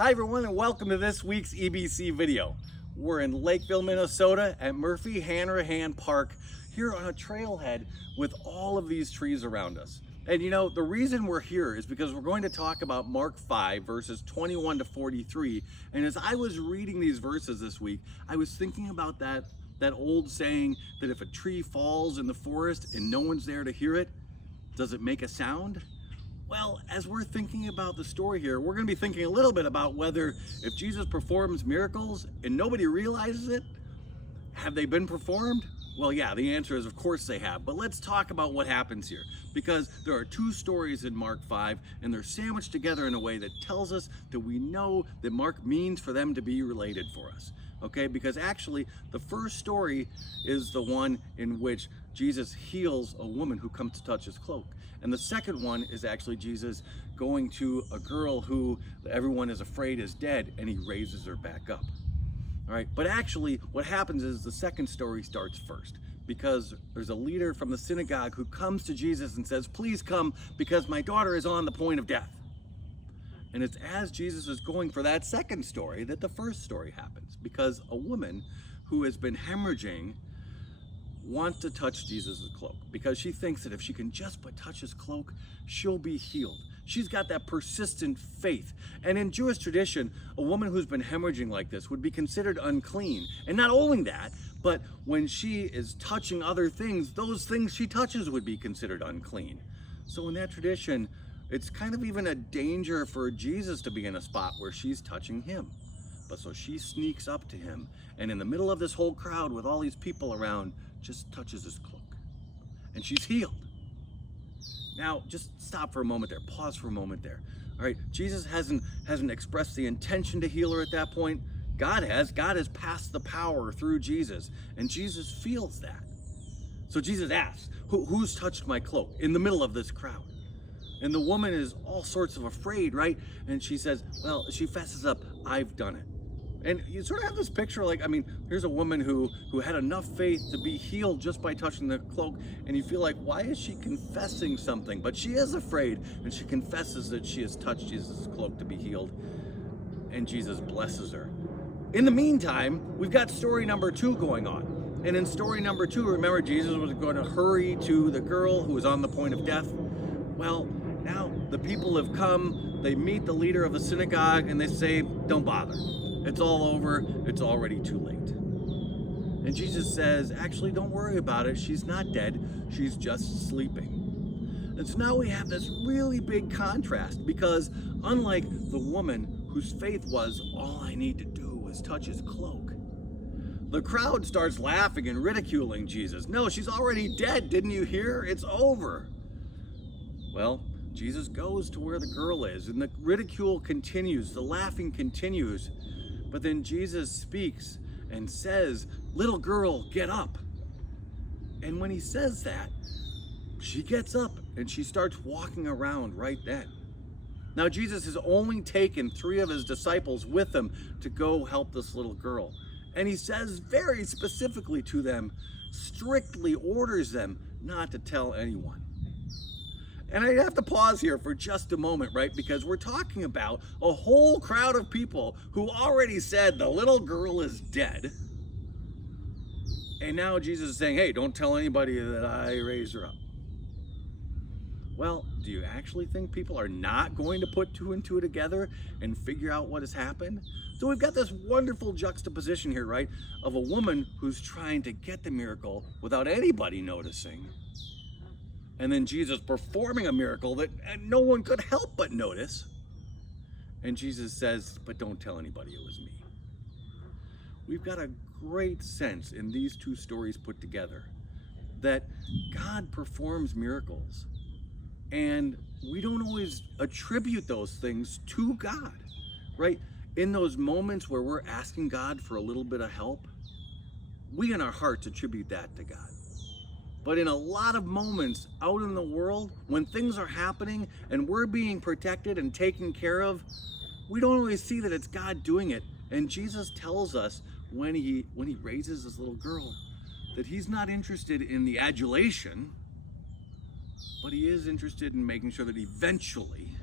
Hi everyone, and welcome to this week's EBC video. We're in Lakeville, Minnesota at Murphy Hanrehan Park here on a trailhead with all of these trees around us. And you know, the reason we're here is because we're going to talk about Mark 5 verses 21 to 43. And as I was reading these verses this week, I was thinking about that old saying that if a tree falls in the forest and no one's there to hear it, does it make a sound? Well, as we're thinking about the story here, we're going to be thinking a little bit about whether if Jesus performs miracles and nobody realizes it, have they been performed? Well, yeah, the answer is of course they have. But let's talk about what happens here, because there are two stories in Mark 5 and they're sandwiched together in a way that tells us that we know that Mark means for them to be related for us. Okay, because actually the first story is the one in which Jesus heals a woman who comes to touch his cloak. And the second one is actually Jesus going to a girl who everyone is afraid is dead, and he raises her back up. All right, but actually what happens is the second story starts first, because there's a leader from the synagogue who comes to Jesus and says, "Please come, because my daughter is on the point of death." And it's as Jesus is going for that second story that the first story happens, because a woman who has been hemorrhaging wants to touch Jesus' cloak, because she thinks that if she can just but touch his cloak, she'll be healed. She's got that persistent faith. And in Jewish tradition, a woman who's been hemorrhaging like this would be considered unclean. And not only that, but when she is touching other things, those things she touches would be considered unclean. So in that tradition, it's kind of even a danger for Jesus to be in a spot where she's touching him. But so she sneaks up to him, and in the middle of this whole crowd with all these people around, just touches his cloak, and she's healed. Now, just stop for a moment there, pause for a moment there. All right, Jesus hasn't expressed the intention to heal her at that point. God has passed the power through Jesus, and Jesus feels that. So Jesus asks, who's touched my cloak in the middle of this crowd? And the woman is all sorts of afraid, right? And she says, well, she fesses up, I've done it. And you sort of have this picture like, I mean, here's a woman who had enough faith to be healed just by touching the cloak, and you feel like, why is she confessing something? But she is afraid, and she confesses that she has touched Jesus' cloak to be healed, and Jesus blesses her. In the meantime, we've got story number 2 going on. And in story number 2, remember, Jesus was going to hurry to the girl who was on the point of death. Well, now the people have come, they meet the leader of the synagogue, and they say, don't bother. It's all over, it's already too late. And Jesus says, actually, don't worry about it. She's not dead, she's just sleeping. And so now we have this really big contrast, because unlike the woman whose faith was, all I need to do is touch his cloak, the crowd starts laughing and ridiculing Jesus. No, she's already dead, didn't you hear? It's over. Well, Jesus goes to where the girl is, and the ridicule continues, the laughing continues. But then Jesus speaks and says, little girl, get up. And when he says that, she gets up and she starts walking around right then. Now, Jesus has only taken 3 of his disciples with him to go help this little girl. And he says very specifically to them, strictly orders them not to tell anyone. And I have to pause here for just a moment, right? Because we're talking about a whole crowd of people who already said the little girl is dead. And now Jesus is saying, hey, don't tell anybody that I raised her up. Well, do you actually think people are not going to put 2 and 2 together and figure out what has happened? So we've got this wonderful juxtaposition here, right? Of a woman who's trying to get the miracle without anybody noticing. And then Jesus performing a miracle that no one could help but notice. And Jesus says, but don't tell anybody it was me. We've got a great sense in these 2 stories put together that God performs miracles. And we don't always attribute those things to God, right? In those moments where we're asking God for a little bit of help, we in our hearts attribute that to God. But in a lot of moments out in the world, when things are happening and we're being protected and taken care of, we don't always see that it's God doing it. And Jesus tells us when he raises this little girl that he's not interested in the adulation, but he is interested in making sure that eventually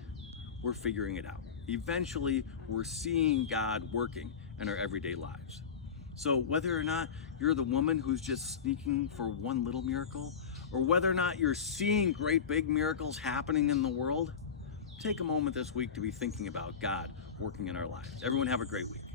we're figuring it out. eventually we're seeing God working in our everyday lives. So whether or not you're the woman who's just sneaking for one little miracle, or whether or not you're seeing great big miracles happening in the world, take a moment this week to be thinking about God working in our lives. Everyone have a great week.